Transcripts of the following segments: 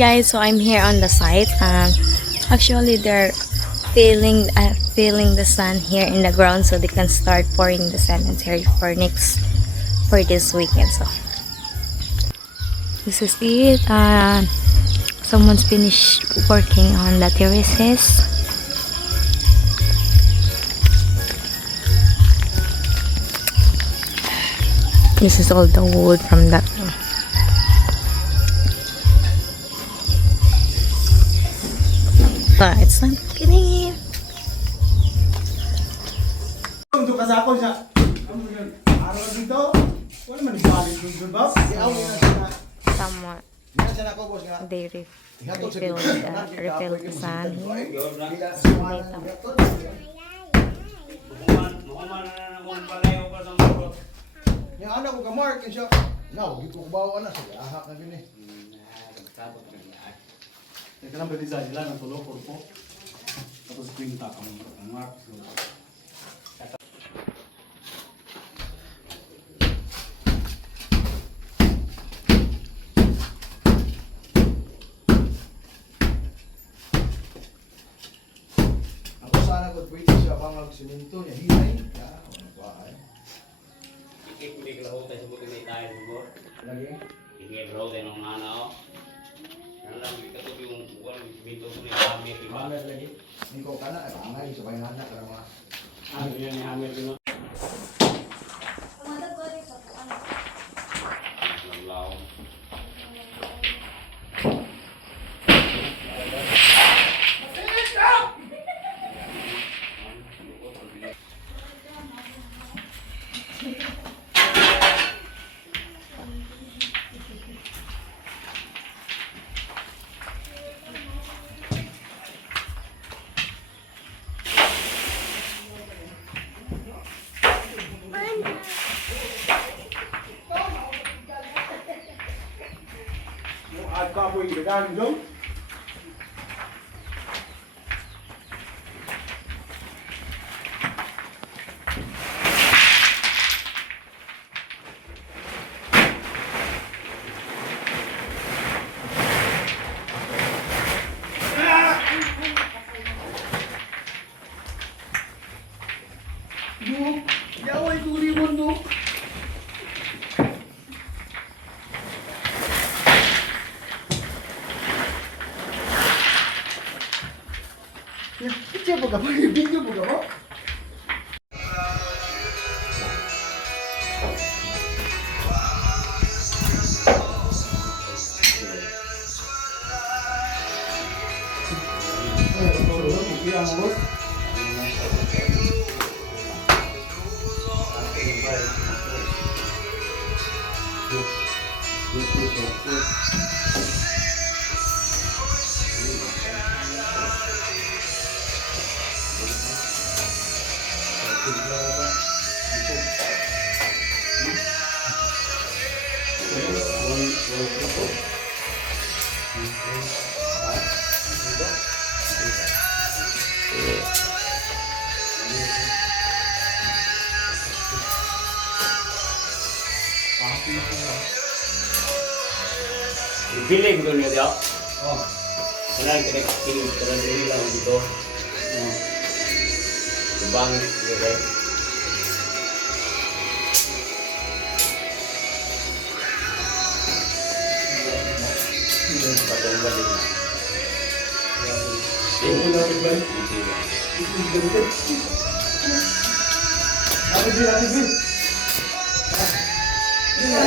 guys, so I'm here on the site. Actually they're filling the sand here in the ground so they can start pouring the cemetery for this weekend. So this is it. Someone's finished working on the terraces. This is all the wood from that. It's not kidding. Untuk kasako siya. Araw dito. Wala man ibalik yung ba? Somewhat. They refill the sand here. Yung anak ko ka-mark siya. No, gito ko bawa na siya. Ahak na gini. Teka lang ba design lang ang tulo po. Tapos kwinta ang mark. Ako sana ko tweet siya pang siminto niya hinay. Ya, ano ba ay? Hindi ko tayo sa buti may tayo siguro. Lagi. Hindi ko tayo ng ano. Lang kita tuh yung bukan pintu ni hamil di mana lagi. Ni kok kana angay supaya anak kana mga Hamil ni hamil di mana. Kapoy dagan dong. Ya way tuli mo no. Ya, kecil buka, video buka mo. Feeling betul ni dia. Oh. Kenal kena kini terus ini lah gitu. Bang, ya kan. Padahal balik. Ini pun ada balik. Ini betul. Apa dia lagi? Ini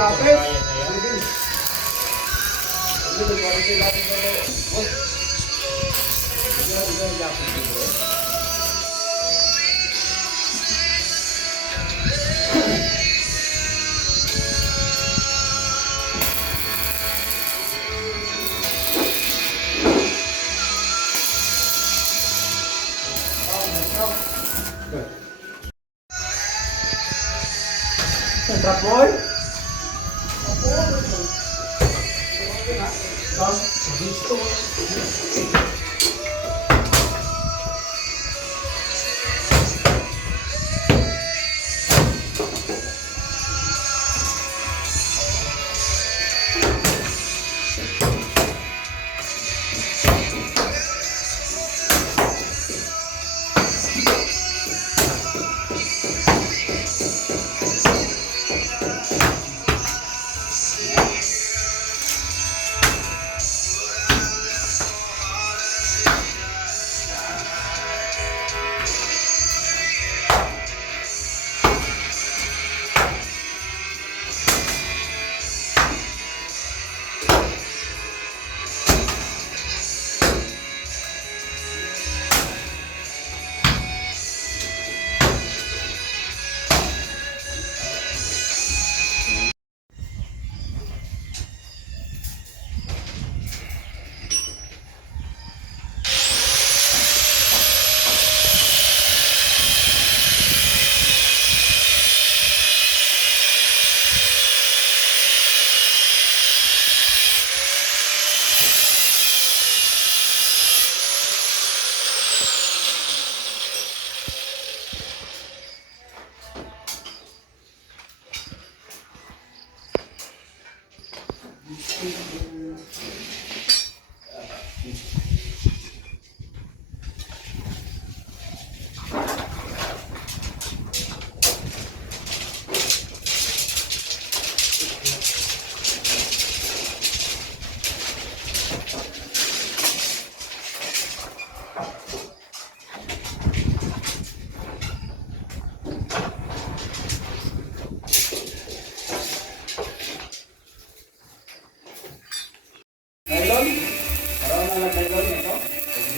apa? Trap boy.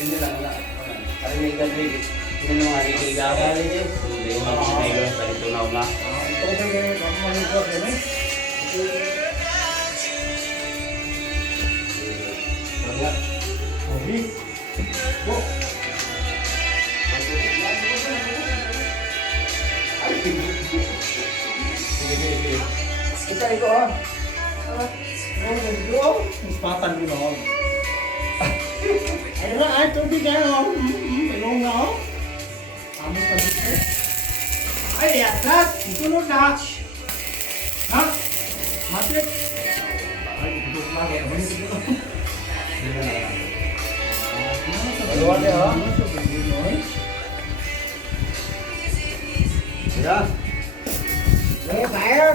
Hindi lang, wala. Kaya may gabi. Hindi mo nga niligawan. Hindi mo nga niligawan sa ito na una. Ito ko kayo, ako maligod yan eh. Okay. Go. Kita ito ah. Go. Ispatan ko na ako. Ayun na, ay, tubig na ako. Ilong na ako. Amos pa dito. Ay, atat. Isunod na. Ha? Matik. Ay, ito na ako. Naman ito ko. Dalawa niya ha? Ayan. Lagi tayo.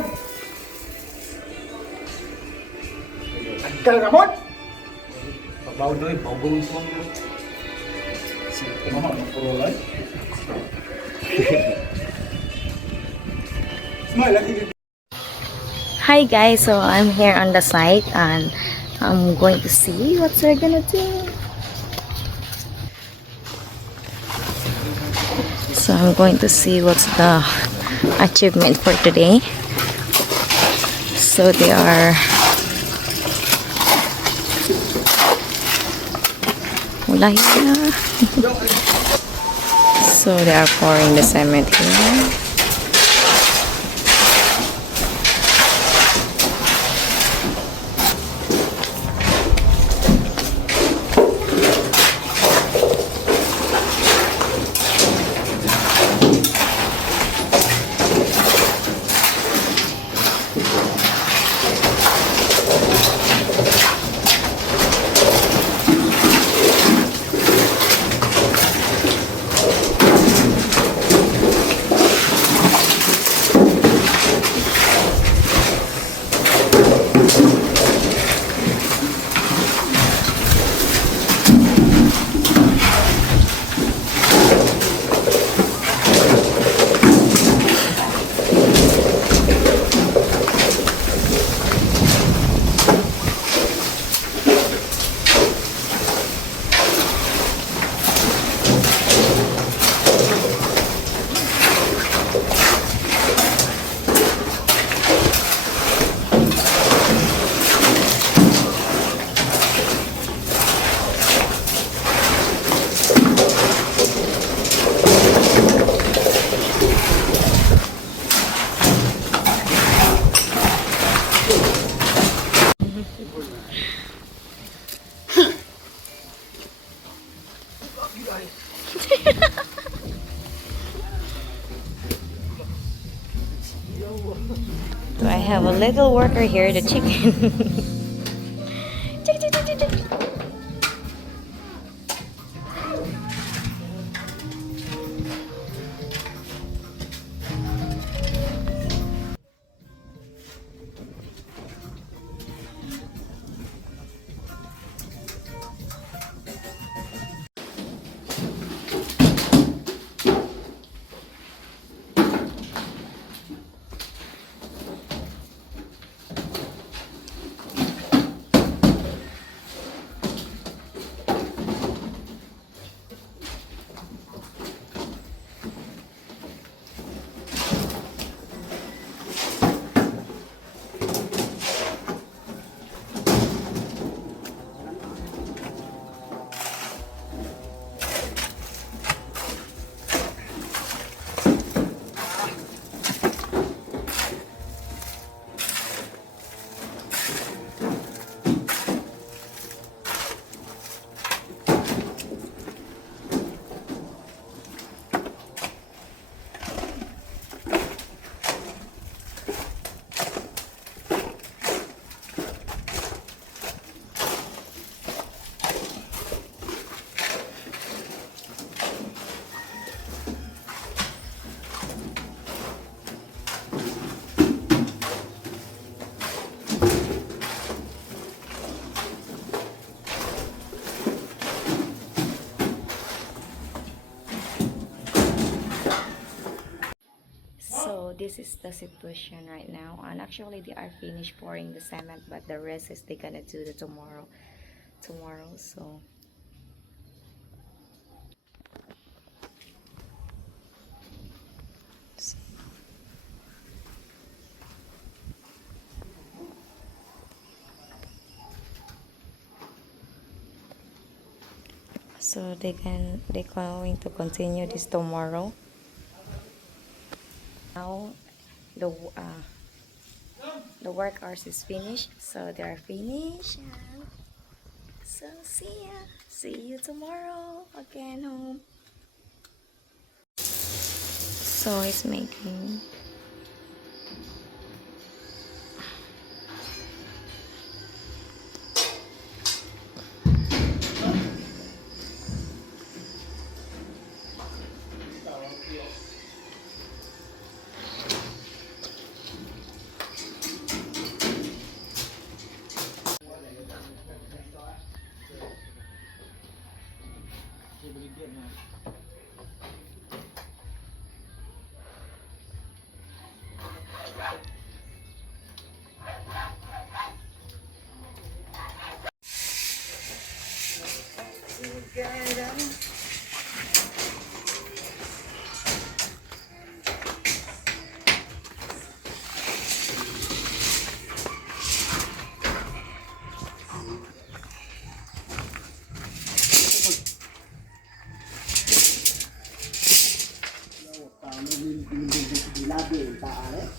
Agkal ramot. Pagbaw doy, pagulong sa mga. Sige, mama, puro lang. Smile, lagi. Hi guys, so I'm here on the site and I'm going to see what they're gonna do. So I'm going to see what's the achievement for today. So they are wala yan. So they are pouring the cement here. So I have a little worker here, the chicken. Chick, chick, chick, chick, chick. So this is the situation right now, and actually they are finished pouring the cement, but the rest is they gonna do the tomorrow. So So they're going to continue this tomorrow. Now the work hours is finished, so they are finished. So see ya. See you tomorrow again home. So it's making Labi, taale.